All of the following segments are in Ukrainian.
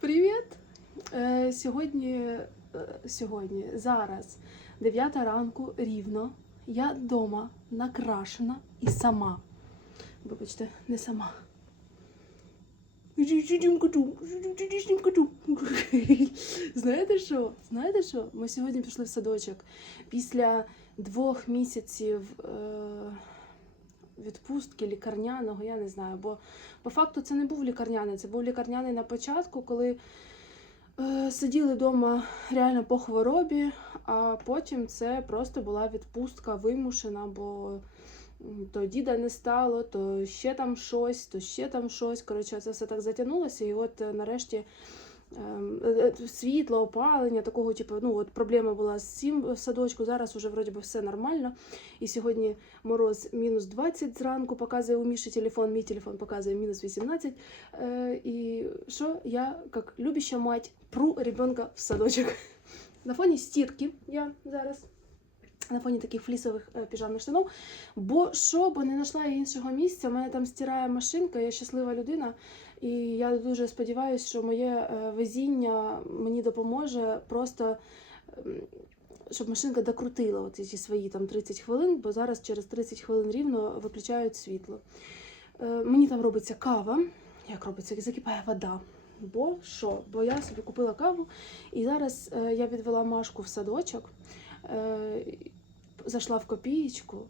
Привіт! Е, сьогодні, е, сьогодні, зараз, 9 ранку рівно. Я вдома накрашена і сама. Вибачте, не сама. Знаєте що? Знаєте що? Ми сьогодні пішли в садочок після двох місяців е, відпустки лікарняного, я не знаю, бо по факту це не був лікарняний, це був лікарняний на початку, коли е, сиділи вдома реально по хворобі, а потім це просто була відпустка вимушена, бо то діда не стало, то ще там щось, то ще там щось. Коротше, це все так затягнулося, і от е, нарешті. Ем, е, е, Світло, опалення, такого типу, ну от проблема була з цим в садочку. Зараз уже вроді би все нормально. І сьогодні мороз мінус 20 зранку показує у Міші телефон, мій телефон показує мінус 18. Е, і що я, як любяща мать, пру ребенка в садочок. На фоні стірки я зараз. На фоні таких флісових е, піжамних штанів. Бо що, бо не знайшла іншого місця. У мене там стирає машинка, я щаслива людина. І я дуже сподіваюся, що моє е, везіння мені допоможе просто. ем, щоб машинка докрутила от ці свої там 30 хвилин, бо зараз через 30 хвилин рівно виключають світло. Е, мені там робиться кава, як робиться, закипає вода. Бо що? Бо я собі купила каву, і зараз е, я відвела Машку в садочок, е, зайшла в копієчку.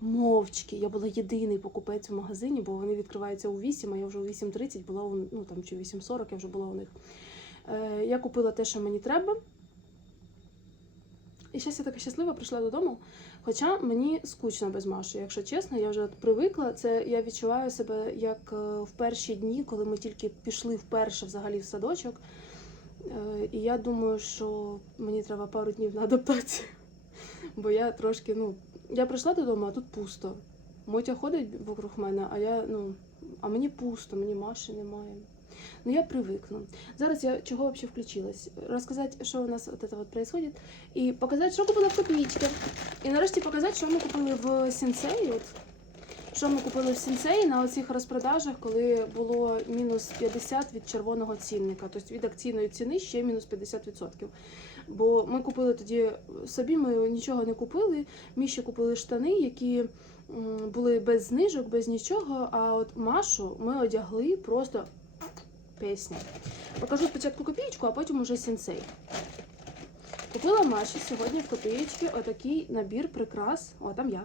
Мовчки, я була єдиний покупець в магазині, бо вони відкриваються у 8, а я вже у 8.30 була у ну там чи 8.40 я вже була у них. Е, я купила те, що мені треба. І зараз я така щаслива прийшла додому. Хоча мені скучно без Маші, якщо чесно, я вже привикла. Це я відчуваю себе як е, в перші дні, коли ми тільки пішли вперше взагалі в садочок. Е, І я думаю, що мені треба пару днів на адаптацію. Бо я трошки, ну, я прийшла додому, а тут пусто. Мотя ходить вокруг мене, а я, ну, а мені пусто, мені Маші немає. Ну я привикну. Зараз я чого вообще включилась? Розказати, що у нас от это вот происходит, і показати, що купила в копійки. І нарешті показати, що ми купили в сенсеї. От. Що ми купили в Сінсеї на оцих розпродажах, коли було мінус 50 від червоного цінника, тобто від акційної ціни ще мінус 50%. Бо ми купили тоді собі, ми нічого не купили. Ми ще купили штани, які були без знижок, без нічого. А от Машу ми одягли просто пісня. Покажу спочатку копієчку, а потім уже сенсей. Купила Маші сьогодні в копієчки отакий набір прикрас. О, там я.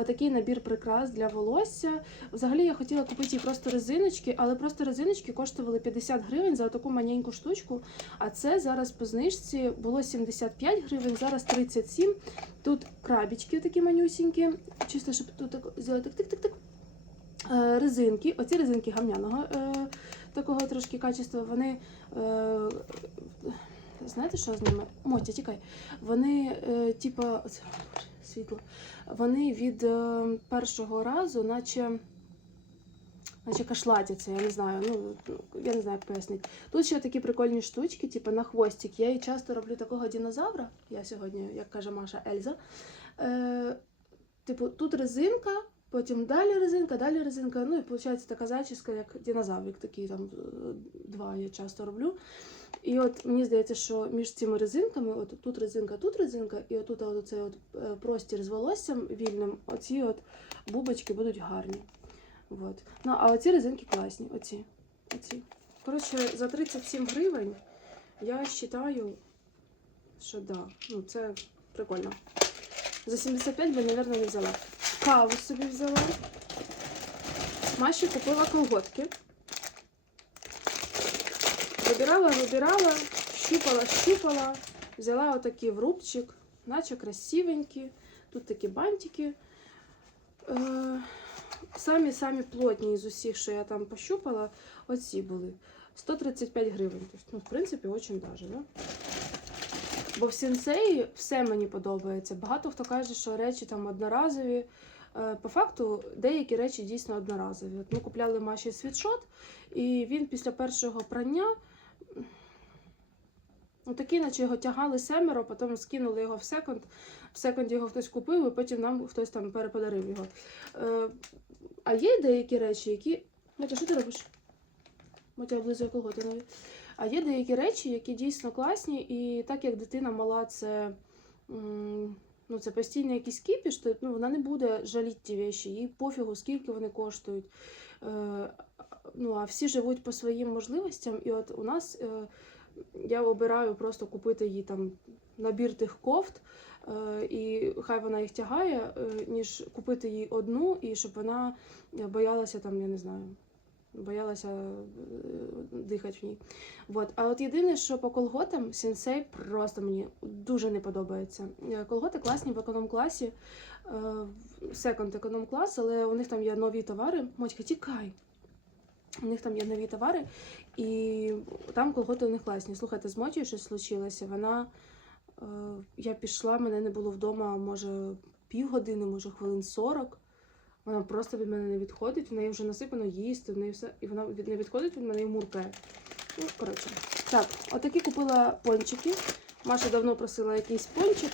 Отакий набір прикрас для волосся. Взагалі я хотіла купити їй просто резиночки, але просто резиночки коштували 50 гривень за таку маленьку штучку. А це зараз по знижці було 75 гривень, зараз 37. Тут крабічки такі манюсінькі. Чисто, щоб тут так зробити тик-тик-тик. Е, Резинки, оці резинки гамняного е, такого трошки качества, вони. Е, знаєте, що з ними? Мотя, тікай. Вони, типа, світло. Вони від е, першого разу, наче. Наче кашлатяться, я не знаю, ну я не знаю, як пояснити. Тут ще такі прикольні штучки, типу на хвостик. Я і часто роблю такого динозавра. Я сьогодні, як каже Маша Ельза. Е, типу, тут резинка, потім далі резинка, далі резинка. Ну і виходить така зачіска, як динозаврик, такий там е, два я часто роблю. І от мені здається, що між цими резинками, от тут резинка, тут резинка, і отут от оцей от е, простір з волоссям вільним, оці от бубочки будуть гарні. Вот. Ну, а оці резинки класні. Оці. оці. Коротше, за 37 гривень я вважаю, що да. Ну, це прикольно. За 75 би, мабуть, не взяла. Каву собі взяла. Маші купила колготки. Вибирала, вибирала, щупала, щупала. Взяла отакий в рубчик, наче красивенькі. Тут такі бантики. Е, Самі-самі плотні з усіх, що я там пощупала, оці були. 135 гривень. Тобто, ну, в принципі, дуже даже, да? Бо в сенсеї все мені подобається. Багато хто каже, що речі там одноразові. Е, По факту, деякі речі дійсно одноразові. От ми купляли Маші світшот, і він після першого прання. Ну, такий, наче його тягали семеро, потім скинули його в секонд. В секонді його хтось купив, і потім нам хтось там переподарив його. Е, а є деякі речі, які. Митя, що ти робиш? Мотя облизує колготи навіть. А є деякі речі, які дійсно класні, і так як дитина мала, це, ну, це постійний якийсь кіпіш, то ну, вона не буде жаліти ті речі, їй пофігу, скільки вони коштують. Е, ну, а всі живуть по своїм можливостям, і от у нас е, я обираю просто купити їй там набір тих кофт, е, і хай вона їх тягає, е, ніж купити їй одну, і щоб вона боялася там, я не знаю, боялася е, дихати в ній. Вот. А от єдине, що по колготам сенсей просто мені дуже не подобається. Колготи класні в економ-класі, секонд економ-клас, але у них там є нові товари. Мотька, тікай. У них там є нові товари, і там колготи у них класні. Слухайте, з Мотією щось случилося. Вона. Е, я пішла, мене не було вдома, може, півгодини, може, хвилин 40. Вона просто від мене не відходить, в неї вже насипано їсти, в неї все, і вона від не відходить від мене і муркає. Ну, коротше. Так, отакі купила пончики. Маша давно просила якийсь пончик.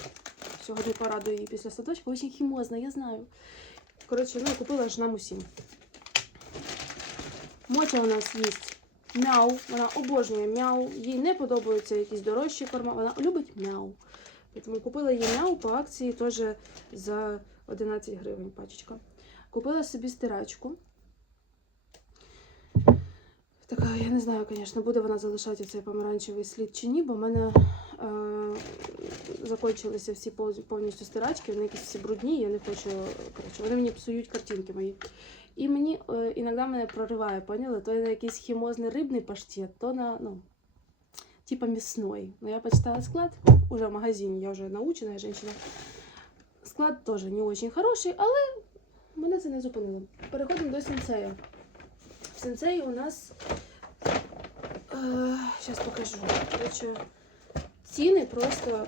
Сьогодні порадую її після садочка. Очень хімозна, я знаю. Коротше, ну, купила ж нам усім. Мотя у нас їсть мяу. Вона обожнює мяу. Їй не подобаються якісь дорожчі корма. Вона любить мяу. Тому купила їй мяу по акції теж за 11 гривень пачечка. Купила собі стирачку. Така, я не знаю, звісно, буде вона залишати цей помаранчевий слід чи ні, бо в мене е, закончилися всі повністю стирачки, вони якісь всі брудні, я не хочу. Коротше, вони мені псують картинки мої. І мені е, іноді мене прориває, поняли? То на якийсь хімозний рибний паштет, то на, ну, типа мясной. Но я почитала склад уже в магазині, я вже научена женщина. Склад теж не очень хороший, але мене це не зупинило. Переходимо до сенсея. В сенсеї у нас. Е, покажу. Коротше, ціни просто.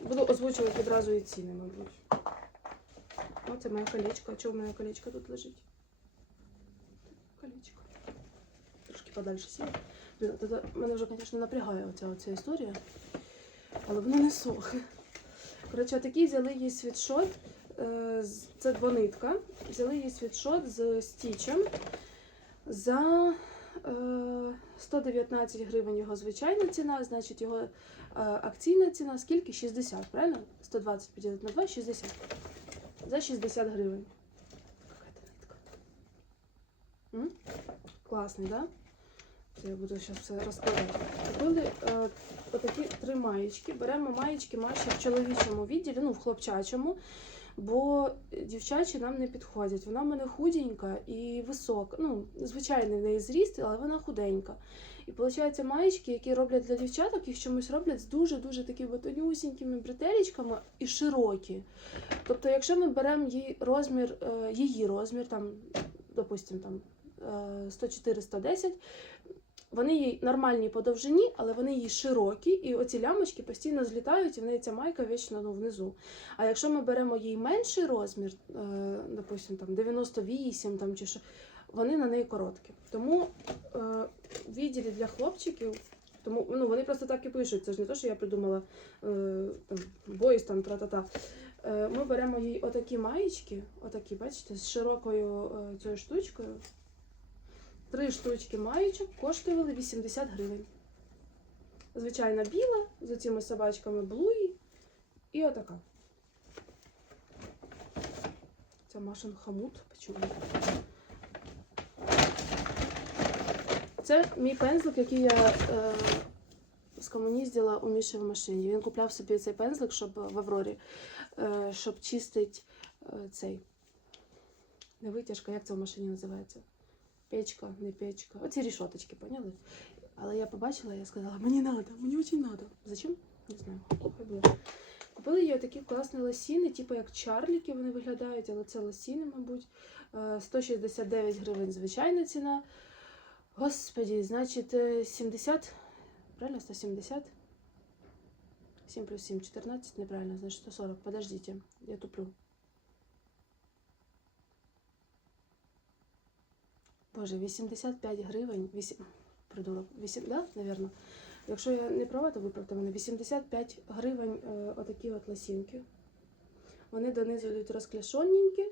Буду озвучувати відразу і ціни, мабуть. Це моє колечко. А чого моє колечко тут лежить? Колечко. Трошки подальше сіла. Мене вже, звісно, напрягає оця, оця історія. Але воно не сохне. Коротше, такий взяли їй світшот. е, Це двонитка. Взяли їй світшот з стічем за е, 119 гривень його звичайна ціна, значить його е, акційна ціна скільки? 60, правильно? 120 поділити на 2, 60. За 60 гривень. Какая-то нитка. М? Класний, да? Це я буду зараз все розкладати. Купили е, отакі три маєчки. Беремо маєчки майже в чоловічому відділі, ну в хлопчачому, бо дівчачі нам не підходять. Вона в мене худенька і висока. Ну, звичайний в неї зріст, але вона худенька. І виходить, маєчки, які роблять для дівчаток, їх чомусь роблять з дуже-дуже такими тонюсінькими бретелечками і широкі. Тобто, якщо ми беремо її розмір, е, її розмір, там, допустимо, там е, 104-110, вони їй нормальні по довжині, але вони їй широкі, і оці лямочки постійно злітають, і в неї ця майка вічно ну, внизу. А якщо ми беремо їй менший розмір, е, допустимо, там 98 там, чи що, вони на неї короткі. Тому е, відділі для хлопчиків, тому ну, вони просто так і пишуть. Це ж не те, що я придумала е, там, бойс, там, тра-та-та. Е, Ми беремо їй отакі маєчки, отакі, бачите, з широкою е, цією штучкою. Три штучки маєчок коштували 80 гривень. Звичайна біла, з цими собачками блуї і отака. Це Машин хамут. Почему? Це мій пензлик, який я е, скомуніздила у Міші в машині. Він купляв собі цей пензлик, щоб в Аврорі, е, щоб чистити е, цей. Не витяжка, як це в машині називається? Печка, не печка. Оці рішоточки, поняли? Але я побачила, я сказала, мені надо, мені дуже надо. Зачем? Не знаю. Купили їй такі класні лосіни, типу як чарліки вони виглядають, але це лосіни, мабуть. Е, 169 гривень звичайна ціна. Господі, значить, е, 70, правильно, 170? 7 плюс 7, 14, неправильно, значит 140. Подождите, я туплю. Боже, 85 гривень, 8, придурок, 8, да, наверное. Якщо я не права, то виправте мене. 85 гривень е, отакі от лосінки. Вони донизу йдуть розкляшонненькі.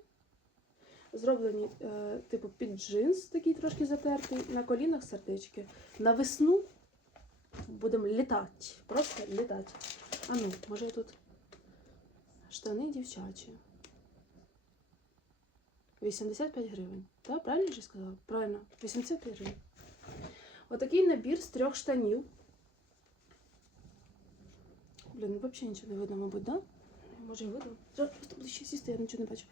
Зроблені, е, типу, під джинс, такий трошки затертий, на колінах сердечки. На весну будемо літати. Просто літати. А ну, може тут штани дівчачі. 85 гривень. Так, правильно я сказала? Правильно, 85 гривень. Отакий набір з трьох штанів. Блін, ну взагалі нічого не видно, мабуть, да? Може і видно. Треба просто ближче сісти, я нічого не бачу.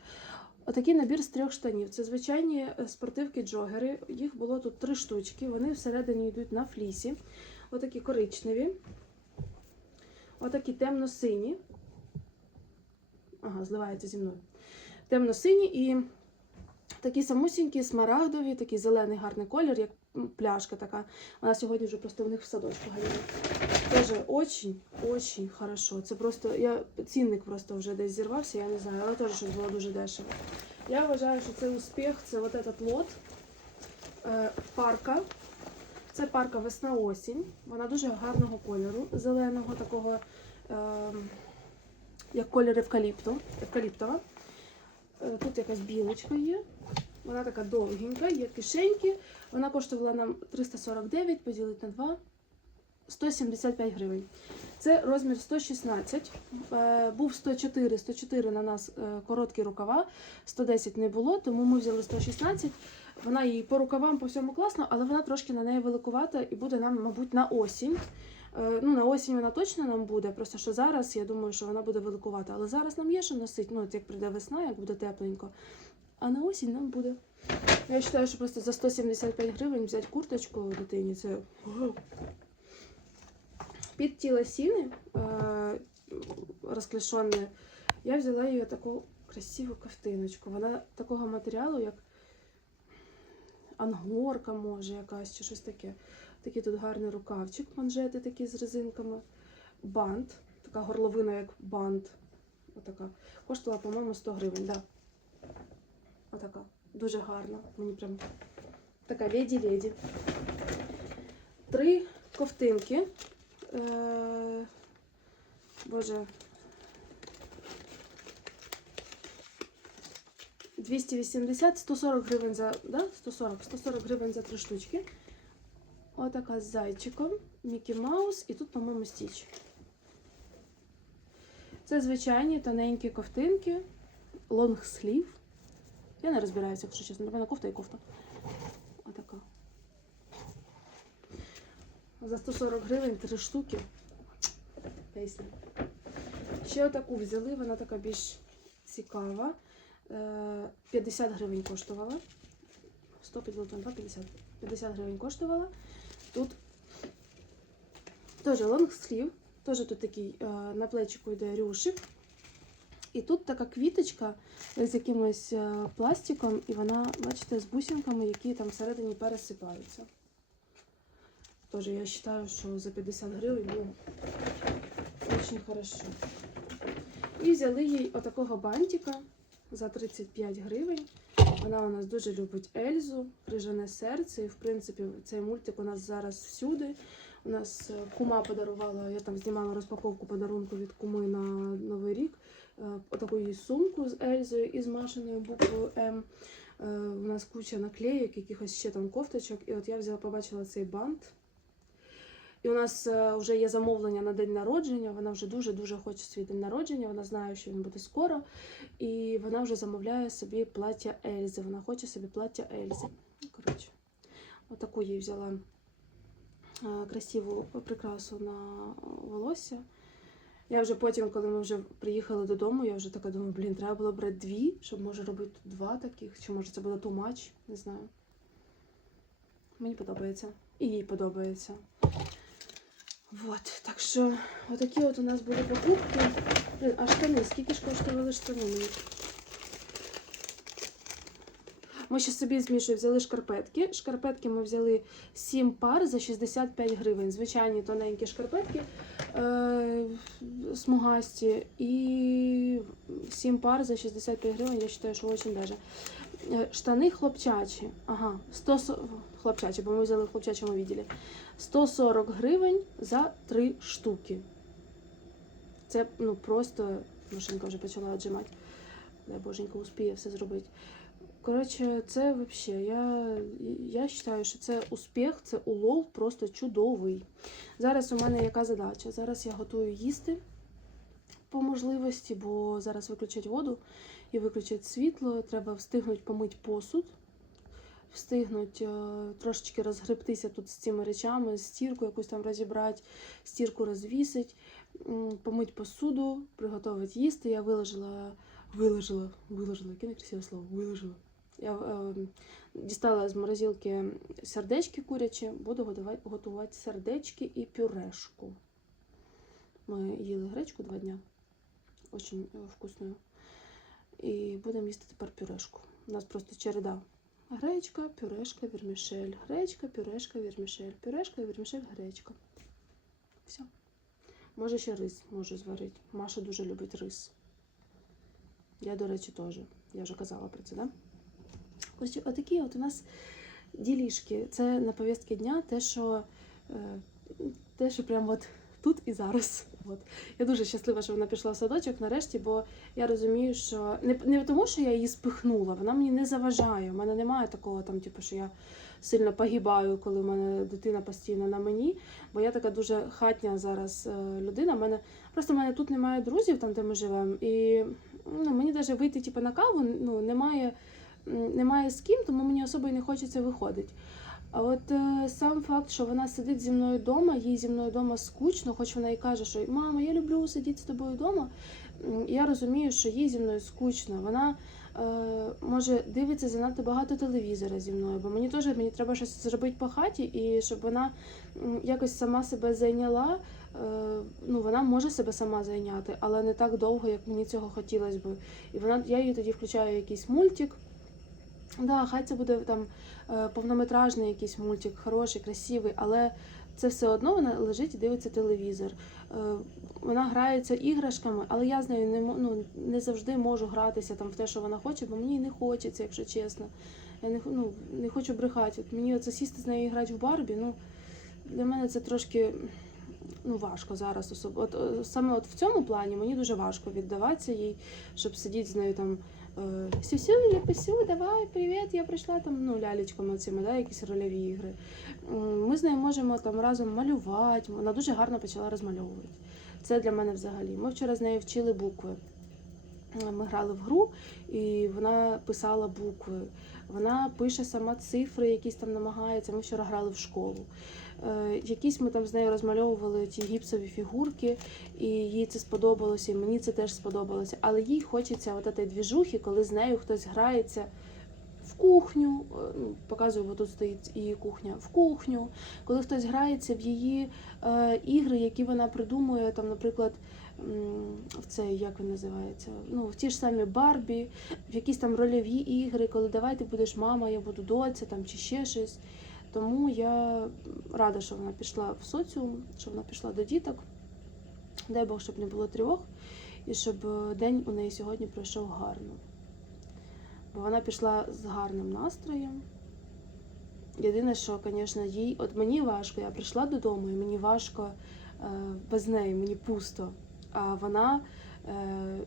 Отакий набір з трьох штанів. Це звичайні е, спортивки-джогери. Їх було тут три штучки. Вони всередині йдуть на флісі. Отакі коричневі. Отакі темно-сині. Ага, зливається зі мною. Темно-сині і такі самусінькі, смарагдові, такий зелений гарний колір, як пляшка така. Вона сьогодні вже просто в них в садочку ганяє. Тоже очень, очень хорошо. Це просто я цінник просто вже десь зірвався, я не знаю, але теж було дуже дешево. Я вважаю, що це успіх, це от этот лот. Е, парка. Це парка весна-осінь. Вона дуже гарного кольору, зеленого, такого, е, як колір евкаліпту, евкаліптова. Е, Тут якась білочка є. Вона така довгенька, є кишеньки. Вона коштувала нам 349, поділити на 2. 175 гривень. Це розмір 116. Е, Був 104, 104 на нас е, короткі рукава, 110 не було, тому ми взяли 116. Вона їй по рукавам по всьому класно, але вона трошки на неї великувата і буде нам, мабуть, на осінь. Е, Ну, на осінь вона точно нам буде, просто що зараз я думаю, що вона буде великувата. Але зараз нам є що носити, ну, от як прийде весна, як буде тепленько. А на осінь нам буде. Я вважаю, що просто за 175 гривень взяти курточку дитині, це. Під ті лосіни е, я взяла її таку красиву ковтиночку. Вона такого матеріалу, як ангорка, може, якась чи щось таке. Такий тут гарний рукавчик, манжети такі з резинками. Бант, така горловина, як бант. Отака. Коштувала, по-моєму, 100 гривень. Да. Отака. Дуже гарна. Мені прям така леді-леді. Три ковтинки. Е, Боже. 280, 140 гривень за, да? 140, 140 гривень за три штучки. Отака з зайчиком, Мікі Маус і тут, по-моєму, стіч. Це звичайні тоненькі ковтинки, лонгслів. Я не розбираюся, якщо чесно. Напевно, кофта і кофта. Отака. За 140 гривень три штуки. Песня. Ще отаку взяли, вона така більш цікава. Е, 50 гривень коштувала. 100 підлотом 2,50. 50 гривень коштувала. Тут теж лонгслів. Теж тут такий е, на плечику йде рюшик. І тут така квіточка з якимось е, пластиком, і вона, бачите, з бусинками, які там всередині пересипаються. Тож я вважаю, що за 50 гривень ну, дуже хорошо. І взяли їй отакого бантика за 35 гривень. Вона у нас дуже любить Ельзу, крижане серце. І в принципі цей мультик у нас зараз всюди. У нас е, кума подарувала, я там знімала розпаковку подарунку від куми на Новий рік. Е, сумку з Ельзою і з Машиною буквою М. Е, У нас куча наклеїк, якихось ще там кофточок. І от я взяла, побачила цей бант. І у нас е, вже є замовлення на день народження. Вона вже дуже-дуже хоче свій день народження. Вона знає, що він буде скоро. І вона вже замовляє собі плаття Ельзи. Вона хоче собі плаття Ельзи. Ну, Коротше, отаку їй взяла е, красиву прикрасу на волосся. Я вже потім, коли ми вже приїхали додому, я вже така думаю, блін, треба було брати дві, щоб може робити два таких, чи може це буде too much, не знаю. Мені подобається. І їй подобається. Вот, так що отакі от у нас були покупки. Блін, а штани, скільки ж коштували штани? Ми ще собі з Мішою взяли шкарпетки. Шкарпетки ми взяли 7 пар за 65 гривень. Звичайні тоненькі шкарпетки смугасті. І 7 пар за 65 гривень, я вважаю, що дуже даже. Е, Штани хлопчачі. Ага, 100 хлопчачі, бо ми взяли в хлопчачому відділі. 140 гривень за 3 штуки. Це ну просто машинка вже почала віджимати. Дай боженька успіє все зробити. Коротше, це взагалі, я, я вважаю, що це успіх, це улов просто чудовий. Зараз у мене яка задача? Зараз я готую їсти по можливості, бо зараз виключать воду і виключать світло. Треба встигнути помити посуд, встигнуть е, трошечки розгребтися тут з цими речами, стірку якусь там розібрати, стірку розвісить, м, помить посуду, приготувати їсти. Я виложила, виложила, виложила, яке некрасиве слово, виложила. Я е, дістала з морозилки сердечки курячі, буду готувати, сердечки і пюрешку. Ми їли гречку два дня, очень е, вкусною. І будемо їсти тепер пюрешку. У нас просто череда. Гречка, пюрешка, вірмішель. Гречка, пюрешка, вірмішель. Пюрешка, вірмішель, гречка. Все. Може ще рис можу зварити. Маша дуже любить рис. Я, до речі, теж. Я вже казала про це, да? Ось отакі от у нас ділішки. Це на повістки дня те, що, е, те, що прямо от тут і зараз. От. Я дуже щаслива, що вона пішла в садочок нарешті, бо я розумію, що не, не тому, що я її спихнула, вона мені не заважає. У мене немає такого, там, типу, що я сильно погибаю, коли в мене дитина постійно на мені. Бо я така дуже хатня зараз е, людина. В Мене, просто в мене тут немає друзів, там, де ми живемо. І ну, мені навіть вийти типу, на каву ну, немає, немає з ким, тому мені особо і не хочеться виходити. А от е, сам факт, що вона сидить зі мною вдома, їй зі мною вдома скучно, хоч вона і каже, що мама, я люблю сидіти з тобою вдома. Я розумію, що їй зі мною скучно. Вона е, може дивиться занадто багато телевізора зі мною, бо мені теж мені треба щось зробити по хаті, і щоб вона якось сама себе зайняла. Е, ну, вона може себе сама зайняти, але не так довго, як мені цього хотілося би. І вона я їй тоді включаю якийсь мультик. Да, хай це буде там е, повнометражний якийсь мультик, хороший, красивий, але це все одно вона лежить і дивиться телевізор. Е, Вона грається іграшками, але я з нею не ну, не завжди можу гратися там в те, що вона хоче, бо мені не хочеться, якщо чесно. Я не, ну, не хочу брехати. От мені оце сісти з нею і грати в Барбі, ну для мене це трошки ну, важко зараз. Особ... От, е, саме от в цьому плані мені дуже важко віддаватися їй, щоб сидіти з нею там. Е, Сюсю, Ляписю, давай, привіт, я прийшла там, ну, лялечками цими, да, якісь рольові ігри. Ми з нею можемо там разом малювати. Вона дуже гарно почала розмальовувати. Це для мене взагалі. Ми вчора з нею вчили букви. Е, Ми грали в гру, і вона писала букви. Вона пише сама цифри, якісь там намагається. Ми вчора грали в школу. Е, Якісь ми там з нею розмальовували ті гіпсові фігурки, і їй це сподобалося, і мені це теж сподобалося. Але їй хочеться от цієї двіжухи, коли з нею хтось грається в кухню. е, Ну, показую, бо тут стоїть її кухня, в кухню, коли хтось грається в її е, ігри, які вона придумує, там, наприклад, в цей, як він називається, ну, в ті ж самі Барбі, в якісь там рольові ігри, коли давай ти будеш мама, я буду доця там, чи ще щось. Тому я рада, що вона пішла в соціум, що вона пішла до діток. Дай Бог, щоб не було тривог, і щоб е, день у неї сьогодні пройшов гарно. Бо вона пішла з гарним настроєм. Єдине, що, звісно, їй, от мені важко, я прийшла додому, і мені важко е, без неї, мені пусто. А вона, е,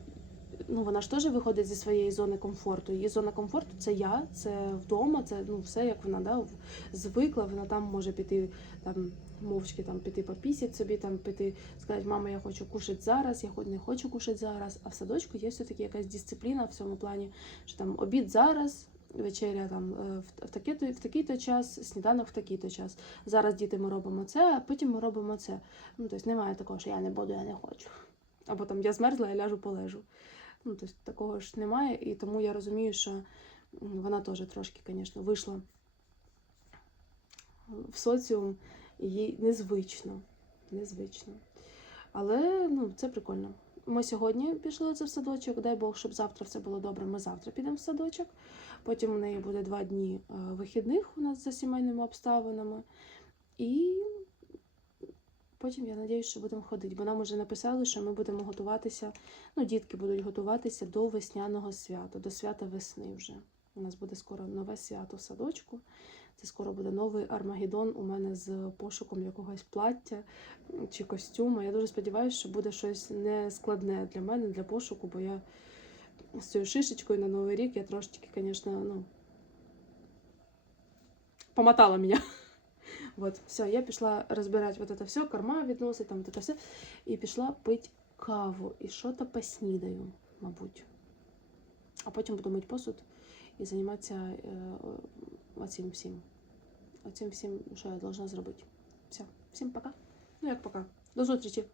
ну, вона ж теж виходить зі своєї зони комфорту. Її зона комфорту це я, це вдома, це ну, все як вона да, звикла. Вона там може піти там, мовчки там, піти попісять собі, там, піти, сказати, мама, я хочу кушати зараз, я не хочу кушати зараз. А в садочку є все-таки якась дисципліна в цьому плані, що там обід зараз. Вечеря там е, в, в, такий, в такий-то час, сніданок в такий-то час. Зараз діти ми робимо це, а потім ми робимо це. Ну, тобто немає такого, що я не буду, я не хочу. Або там я змерзла, я ляжу полежу. Ну, тобто такого ж немає, і тому я розумію, що вона теж трошки, звісно, вийшла в соціум, і їй незвично. Незвично. Але ну, це прикольно. Ми сьогодні пішли це в садочок. Дай Бог, щоб завтра все було добре. Ми завтра підемо в садочок. Потім у неї буде два дні е, вихідних у нас за сімейними обставинами. І потім я сподіваюся, що будемо ходити, бо нам вже написали, що ми будемо готуватися. Ну, дітки будуть готуватися до весняного свята, до свята весни вже. У нас буде скоро нове свято в садочку. Це скоро буде новий Армагеддон у мене з пошуком якогось плаття чи костюму. Я дуже сподіваюся, що буде щось не складне для мене, для пошуку, бо я з цією шишечкою на Новий рік я трошечки, звісно, ну. Помотала мене. Вот, все, я пішла розбирати вот это все, корма відносить, там вот это все. І пішла пити каву і що-то поснідаю, мабуть. А потім буду мити посуд і займатися е, оцим всім. Оцим всім, що я должна зробити. Все, всім пока. Ну як пока. До зустрічі.